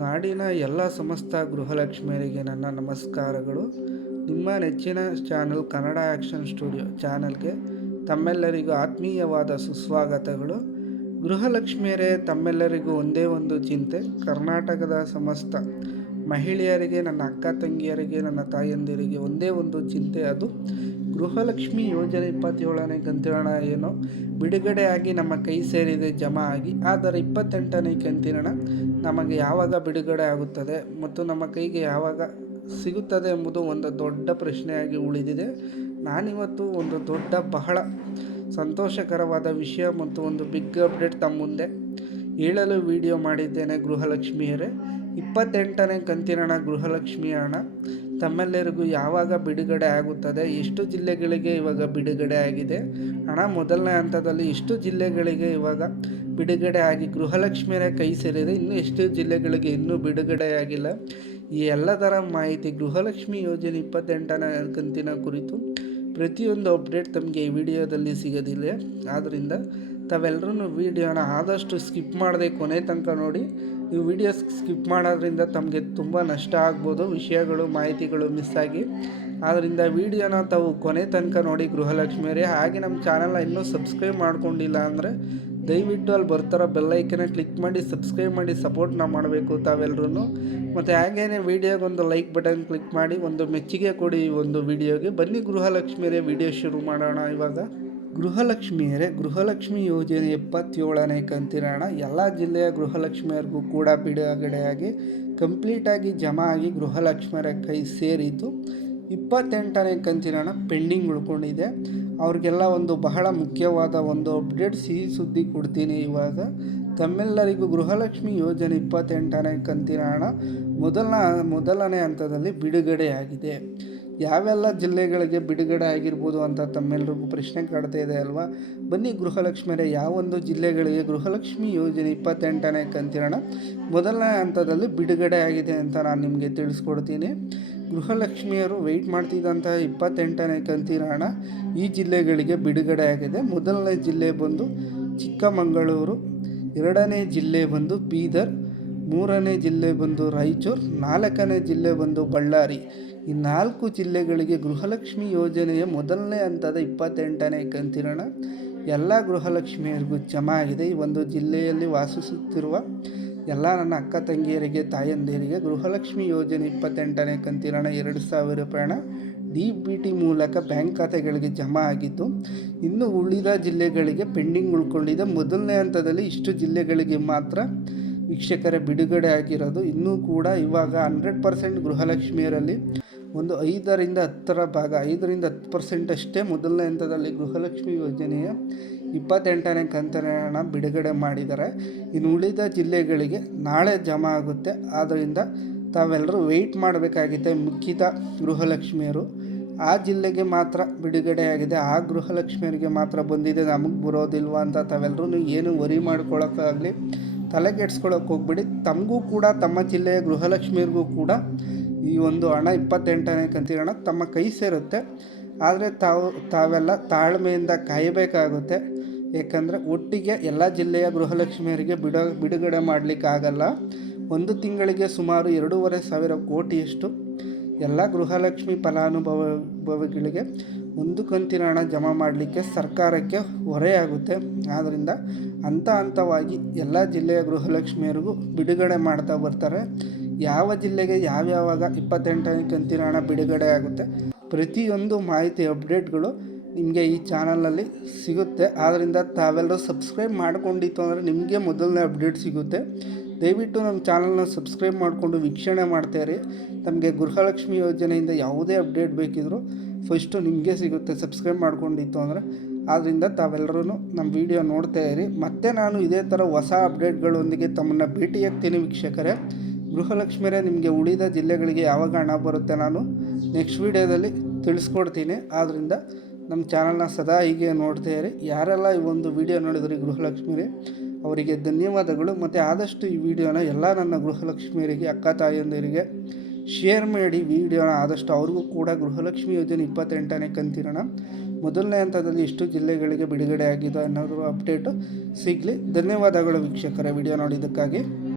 ನಾಡಿನ ಎಲ್ಲ ಸಮಸ್ತ ಗೃಹಲಕ್ಷ್ಮಿಯರಿಗೆ ನನ್ನ ನಮಸ್ಕಾರಗಳು. ನಿಮ್ಮ ನೆಚ್ಚಿನ ಚಾನಲ್ ಕನ್ನಡ ಆ್ಯಕ್ಷನ್ ಸ್ಟುಡಿಯೋ ಚಾನಲ್ಗೆ ತಮ್ಮೆಲ್ಲರಿಗೂ ಆತ್ಮೀಯವಾದ ಸುಸ್ವಾಗತಗಳು. ಗೃಹಲಕ್ಷ್ಮಿಯರೇ, ತಮ್ಮೆಲ್ಲರಿಗೂ ಒಂದೇ ಒಂದು ಚಿಂತೆ. ಕರ್ನಾಟಕದ ಸಮಸ್ತ ಮಹಿಳೆಯರಿಗೆ, ನನ್ನ ಅಕ್ಕ ತಂಗಿಯರಿಗೆ, ನನ್ನ ತಾಯಂದಿರಿಗೆ ಒಂದೇ ಒಂದು ಚಿಂತೆ. ಅದು ಗೃಹಲಕ್ಷ್ಮಿ ಯೋಜನೆ 27ನೇ ಕಂತಿನ ಹಣ ಏನೋ ಬಿಡುಗಡೆಯಾಗಿ ನಮ್ಮ ಕೈ ಸೇರಿದೆ, ಜಮಾ ಆಗಿ. ಆದರೆ 28ನೇ ಕಂತಿನ ಹಣ ನಮಗೆ ಯಾವಾಗ ಬಿಡುಗಡೆ ಆಗುತ್ತದೆ ಮತ್ತು ನಮ್ಮ ಕೈಗೆ ಯಾವಾಗ ಸಿಗುತ್ತದೆ ಎಂಬುದು ಒಂದು ದೊಡ್ಡ ಪ್ರಶ್ನೆಯಾಗಿ ಉಳಿದಿದೆ. ನಾನಿವತ್ತು ಒಂದು ದೊಡ್ಡ, ಬಹಳ ಸಂತೋಷಕರವಾದ ವಿಷಯ ಮತ್ತು ಒಂದು ಬಿಗ್ ಅಪ್ಡೇಟ್ ತಮ್ಮ ಮುಂದೆ ಹೇಳಲು ವಿಡಿಯೋ ಮಾಡಿದ್ದೇನೆ. ಗೃಹಲಕ್ಷ್ಮಿಯರೇ, 28ನೇ ಕಂತಿನ ಹಣ, ಗೃಹಲಕ್ಷ್ಮಿ ಹಣ ತಮ್ಮೆಲ್ಲರಿಗೂ ಯಾವಾಗ ಬಿಡುಗಡೆ ಆಗುತ್ತದೆ, ಎಷ್ಟು ಜಿಲ್ಲೆಗಳಿಗೆ ಇವಾಗ ಬಿಡುಗಡೆ ಆಗಿದೆ, ಹಣ ಮೊದಲನೇ ಹಂತದಲ್ಲಿ ಎಷ್ಟು ಜಿಲ್ಲೆಗಳಿಗೆ ಇವಾಗ ಬಿಡುಗಡೆ ಆಗಿ ಗೃಹಲಕ್ಷ್ಮಿಯರ ಕೈ ಸೇರಿದೆ, ಇನ್ನೂ ಎಷ್ಟು ಜಿಲ್ಲೆಗಳಿಗೆ ಇನ್ನೂ ಬಿಡುಗಡೆಯಾಗಿಲ್ಲ, ಈ ಎಲ್ಲದರ ಮಾಹಿತಿ ಗೃಹಲಕ್ಷ್ಮಿ ಯೋಜನೆ 28ನೇ ಕಂತಿನ ಕುರಿತು ಪ್ರತಿಯೊಂದು ಅಪ್ಡೇಟ್ ತಮಗೆ ಈ ವಿಡಿಯೋದಲ್ಲಿ ಸಿಗೋದಿಲ್ಲ. ಆದ್ದರಿಂದ ತಾವೆಲ್ಲರೂ ವಿಡಿಯೋನ ಆದಷ್ಟು ಸ್ಕಿಪ್ ಮಾಡದೆ ಕೊನೆ ತನಕ ನೋಡಿ. ನೀವು ವಿಡಿಯೋ ಸ್ಕಿಪ್ ಮಾಡೋದ್ರಿಂದ ತಮಗೆ ತುಂಬ ನಷ್ಟ ಆಗ್ಬೋದು, ವಿಷಯಗಳು ಮಾಹಿತಿಗಳು ಮಿಸ್ ಆಗಿ. ಆದ್ದರಿಂದ ವಿಡಿಯೋನ ತಾವು ಕೊನೆ ತನಕ ನೋಡಿ ಗೃಹಲಕ್ಷ್ಮಿಯರೇ. ಹಾಗೆ ನಮ್ಮ ಚಾನಲ್ನ ಇನ್ನೂ ಸಬ್ಸ್ಕ್ರೈಬ್ ಮಾಡ್ಕೊಂಡಿಲ್ಲ ಅಂದರೆ ದಯವಿಟ್ಟು ಅಲ್ಲಿ ಬರ್ತಾರೋ ಬೆಲ್ಲೈಕನ್ನ ಕ್ಲಿಕ್ ಮಾಡಿ ಸಬ್ಸ್ಕ್ರೈಬ್ ಮಾಡಿ ಸಪೋರ್ಟ್ನ ಮಾಡಬೇಕು ತಾವೆಲ್ಲರೂ. ಮತ್ತು ಹಾಗೇನೆ ವಿಡಿಯೋಗೊಂದು ಲೈಕ್ ಬಟನ್ ಕ್ಲಿಕ್ ಮಾಡಿ ಒಂದು ಮೆಚ್ಚುಗೆ ಕೊಡಿ ಈ ಒಂದು ವಿಡಿಯೋಗೆ. ಬನ್ನಿ ಗೃಹಲಕ್ಷ್ಮಿಯರೇ, ವಿಡಿಯೋ ಶುರು ಮಾಡೋಣ ಇವಾಗ. ಗೃಹಲಕ್ಷ್ಮಿಯರೇ, ಗೃಹಲಕ್ಷ್ಮಿ ಯೋಜನೆ 27ನೇ ಕಂತಿನ ಹಣ ಎಲ್ಲ ಜಿಲ್ಲೆಯ ಗೃಹಲಕ್ಷ್ಮಿಯರಿಗೂ ಕೂಡ ಬಿಡುಗಡೆಯಾಗಿ ಕಂಪ್ಲೀಟಾಗಿ ಜಮಾ ಆಗಿ ಗೃಹಲಕ್ಷ್ಮಿಯರ ಕೈ ಸೇರಿದ್ದು. 28ನೇ ಕಂತಿನ ಹಣ ಪೆಂಡಿಂಗ್ ಉಳ್ಕೊಂಡಿದೆ. ಅವ್ರಿಗೆಲ್ಲ ಒಂದು ಬಹಳ ಮುಖ್ಯವಾದ ಒಂದು ಅಪ್ಡೇಟ್, ಸಿಹಿ ಸುದ್ದಿ ಕೊಡ್ತೀನಿ ಇವಾಗ ತಮ್ಮೆಲ್ಲರಿಗೂ. ಗೃಹಲಕ್ಷ್ಮಿ ಯೋಜನೆ 28ನೇ ಕಂತಿನ ಹಣ ಮೊದಲನೇ ಹಂತದಲ್ಲಿ ಬಿಡುಗಡೆಯಾಗಿದೆ. ಯಾವೆಲ್ಲ ಜಿಲ್ಲೆಗಳಿಗೆ ಬಿಡುಗಡೆ ಆಗಿರ್ಬೋದು ಅಂತ ತಮ್ಮೆಲ್ಲರಿಗೂ ಪ್ರಶ್ನೆ ಕಾಡ್ತಾ ಇದೆ ಅಲ್ವಾ. ಬನ್ನಿ ಗೃಹಲಕ್ಷ್ಮಿಯರೇ, ಯಾವೊಂದು ಜಿಲ್ಲೆಗಳಿಗೆ ಗೃಹಲಕ್ಷ್ಮಿ ಯೋಜನೆ 28ನೇ ಕಂತಿನ ಹಣ ಮೊದಲನೇ ಹಂತದಲ್ಲಿ ಬಿಡುಗಡೆ ಆಗಿದೆ ಅಂತ ನಾನು ನಿಮಗೆ ತಿಳಿಸ್ಕೊಡ್ತೀನಿ. ಗೃಹಲಕ್ಷ್ಮಿಯರು ವೆಯ್ಟ್ ಮಾಡ್ತಿದ್ದಂತಹ 28ನೇ ಕಂತಿನ ಹಣ ಈ ಜಿಲ್ಲೆಗಳಿಗೆ ಬಿಡುಗಡೆ ಆಗಿದೆ. ಮೊದಲನೇ ಜಿಲ್ಲೆ ಬಂದು ಚಿಕ್ಕಮಗಳೂರು, ಎರಡನೇ ಜಿಲ್ಲೆ ಬಂದು ಬೀದರ್, ಮೂರನೇ ಜಿಲ್ಲೆ ಬಂದು ರಾಯಚೂರು, ನಾಲ್ಕನೇ ಜಿಲ್ಲೆ ಬಂದು ಬಳ್ಳಾರಿ. ಈ 4 ಜಿಲ್ಲೆಗಳಿಗೆ ಗೃಹಲಕ್ಷ್ಮಿ ಯೋಜನೆಯ ಮೊದಲನೇ ಹಂತದ 28ನೇ ಕಂತಿನ ಹಣ ಎಲ್ಲ ಗೃಹಲಕ್ಷ್ಮಿಯರಿಗೂ ಜಮಾ ಆಗಿದೆ. ಈ ಒಂದು ಜಿಲ್ಲೆಯಲ್ಲಿ ವಾಸಿಸುತ್ತಿರುವ ಎಲ್ಲ ನನ್ನ ಅಕ್ಕ ತಂಗಿಯರಿಗೆ, ತಾಯಂದಿರಿಗೆ ಗೃಹಲಕ್ಷ್ಮಿ ಯೋಜನೆ 28ನೇ ಕಂತಿನ ಹಣ 2,000 ರೂಪಾಯಿ ಹಣ DBT ಮೂಲಕ ಬ್ಯಾಂಕ್ ಖಾತೆಗಳಿಗೆ ಜಮಾ ಆಗಿದ್ದು, ಇನ್ನು ಉಳಿದ ಜಿಲ್ಲೆಗಳಿಗೆ ಪೆಂಡಿಂಗ್ ಉಳ್ಕೊಂಡಿದೆ. ಮೊದಲನೇ ಹಂತದಲ್ಲಿ ಇಷ್ಟು ಜಿಲ್ಲೆಗಳಿಗೆ ಮಾತ್ರ ವೀಕ್ಷಕರೇ ಬಿಡುಗಡೆ ಆಗಿರೋದು. ಇನ್ನೂ ಕೂಡ ಇವಾಗ 100% ಗೃಹಲಕ್ಷ್ಮಿಯರಲ್ಲಿ ಒಂದು 5ರಿಂದ 10 ಭಾಗ, 5ರಿಂದ 10% ಅಷ್ಟೇ ಮೊದಲನೇ ಹಂತದಲ್ಲಿ ಗೃಹಲಕ್ಷ್ಮಿ ಯೋಜನೆಯ 28ನೇ ಕಂತಿನ ಹಣ ಬಿಡುಗಡೆ ಮಾಡಿದ್ದಾರೆ. ಇನ್ನು ಉಳಿದ ಜಿಲ್ಲೆಗಳಿಗೆ ನಾಳೆ ಜಮಾ ಆಗುತ್ತೆ. ಆದ್ದರಿಂದ ತಾವೆಲ್ಲರೂ ವೆಯ್ಟ್ ಮಾಡಬೇಕಾಗಿದೆ. ಮುಖ್ಯಿತ ಗೃಹಲಕ್ಷ್ಮಿಯರು ಆ ಜಿಲ್ಲೆಗೆ ಮಾತ್ರ ಬಿಡುಗಡೆಯಾಗಿದೆ, ಆ ಗೃಹಲಕ್ಷ್ಮಿಯರಿಗೆ ಮಾತ್ರ ಬಂದಿದೆ, ನಮಗೆ ಬರೋದಿಲ್ವ ಅಂತ ತಾವೆಲ್ಲರೂ ಏನು ವರಿ ಮಾಡ್ಕೊಳ್ಳೋಕ್ಕಾಗಲಿ, ತಲೆ ಕೆಡ್ಸ್ಕೊಳ್ಳೋಕೆ ಹೋಗ್ಬಿಡಿ. ತಮಗೂ ಕೂಡ, ತಮ್ಮ ಜಿಲ್ಲೆಯ ಗೃಹಲಕ್ಷ್ಮಿಯರಿಗೂ ಕೂಡ ಈ ಒಂದು ಹಣ 28ನೇ ಕಂತಿನ ಹಣ ತಮ್ಮ ಕೈ ಸೇರುತ್ತೆ. ಆದರೆ ತಾವೆಲ್ಲ ತಾಳ್ಮೆಯಿಂದ ಕಾಯಬೇಕಾಗುತ್ತೆ. ಏಕೆಂದರೆ ಒಟ್ಟಿಗೆ ಎಲ್ಲ ಜಿಲ್ಲೆಯ ಗೃಹಲಕ್ಷ್ಮಿಯರಿಗೆ ಬಿಡುಗಡೆ ಮಾಡಲಿಕ್ಕಾಗಲ್ಲ. ಒಂದು ತಿಂಗಳಿಗೆ ಸುಮಾರು 2,500 ಕೋಟಿಯಷ್ಟು ಎಲ್ಲ ಗೃಹಲಕ್ಷ್ಮಿ ಫಲಾನುಭವಿಗಳಿಗೆ ಒಂದು ಕಂತಿನ ಹಣ ಜಮಾ ಮಾಡಲಿಕ್ಕೆ ಸರ್ಕಾರಕ್ಕೆ ಹೊರೆಯಾಗುತ್ತೆ. ಆದ್ದರಿಂದ ಹಂತವಾಗಿ ಎಲ್ಲ ಜಿಲ್ಲೆಯ ಗೃಹಲಕ್ಷ್ಮಿಯರಿಗೂ ಬಿಡುಗಡೆ ಮಾಡ್ತಾ ಬರ್ತಾರೆ. ಯಾವ ಜಿಲ್ಲೆಗೆ ಯಾವ್ಯಾವಾಗ 28ನೇ ಕಂತಿನ ಹಣ ಬಿಡುಗಡೆ ಆಗುತ್ತೆ, ಪ್ರತಿಯೊಂದು ಮಾಹಿತಿ ಅಪ್ಡೇಟ್ಗಳು ನಿಮಗೆ ಈ ಚಾನಲಲ್ಲಿ ಸಿಗುತ್ತೆ. ಆದ್ದರಿಂದ ತಾವೆಲ್ಲರೂ ಸಬ್ಸ್ಕ್ರೈಬ್ ಮಾಡ್ಕೊಂಡಿತ್ತು ಅಂದರೆ ನಿಮಗೆ ಮೊದಲನೇ ಅಪ್ಡೇಟ್ ಸಿಗುತ್ತೆ. ದಯವಿಟ್ಟು ನಮ್ಮ ಚಾನಲ್ನ ಸಬ್ಸ್ಕ್ರೈಬ್ ಮಾಡಿಕೊಂಡು ವೀಕ್ಷಣೆ ಮಾಡ್ತಾಯಿರಿ. ನಮಗೆ ಗೃಹಲಕ್ಷ್ಮಿ ಯೋಜನೆಯಿಂದ ಯಾವುದೇ ಅಪ್ಡೇಟ್ ಬೇಕಿದ್ದರೂ ಫಸ್ಟು ನಿಮಗೆ ಸಿಗುತ್ತೆ ಸಬ್ಸ್ಕ್ರೈಬ್ ಮಾಡ್ಕೊಂಡಿತ್ತು ಅಂದರೆ. ಆದ್ದರಿಂದ ತಾವೆಲ್ಲರೂ ನಮ್ಮ ವಿಡಿಯೋ ನೋಡ್ತಾ ಇರಿ. ಮತ್ತು ನಾನು ಇದೇ ಥರ ಹೊಸ ಅಪ್ಡೇಟ್ಗಳೊಂದಿಗೆ ತಮ್ಮನ್ನು ಭೇಟಿಯಾಗ್ತೀನಿ ವೀಕ್ಷಕರೇ. ಗೃಹಲಕ್ಷ್ಮಿಯರೇ, ನಿಮಗೆ ಉಳಿದ ಜಿಲ್ಲೆಗಳಿಗೆ ಯಾವಾಗ ಹಣ ಬರುತ್ತೆ ನಾನು ನೆಕ್ಸ್ಟ್ ವಿಡಿಯೋದಲ್ಲಿ ತಿಳಿಸ್ಕೊಡ್ತೀನಿ. ಆದ್ದರಿಂದ ನಮ್ಮ ಚಾನಲ್ನ ಸದಾ ಹೀಗೆ ನೋಡ್ತಾ ಇರಿ. ಯಾರೆಲ್ಲ ಈ ಒಂದು ವಿಡಿಯೋ ನೋಡಿದ್ರಿ ಗೃಹಲಕ್ಷ್ಮಿಯರೇ, ಅವರಿಗೆ ಧನ್ಯವಾದಗಳು. ಮತ್ತು ಆದಷ್ಟು ಈ ವಿಡಿಯೋನ ಎಲ್ಲ ನನ್ನ ಗೃಹಲಕ್ಷ್ಮಿಯರಿಗೆ, ಅಕ್ಕ ತಾಯಂದಿರಿಗೆ ಶೇರ್ ಮಾಡಿ. ವಿಡಿಯೋನ ಆದಷ್ಟು ಅವ್ರಿಗೂ ಕೂಡ ಗೃಹಲಕ್ಷ್ಮಿ ಯೋಜನೆ 28ನೇ ಕಂತಿನ ಹಣ ಮೊದಲನೇ ಹಂತದಲ್ಲಿ ಎಷ್ಟು ಜಿಲ್ಲೆಗಳಿಗೆ ಬಿಡುಗಡೆ ಆಗಿದೆ ಅನ್ನೋದ್ರ ಅಪ್ಡೇಟು ಸಿಗಲಿ. ಧನ್ಯವಾದಗಳು ವೀಕ್ಷಕರೇ ವಿಡಿಯೋ ನೋಡಿದ್ದಕ್ಕಾಗಿ.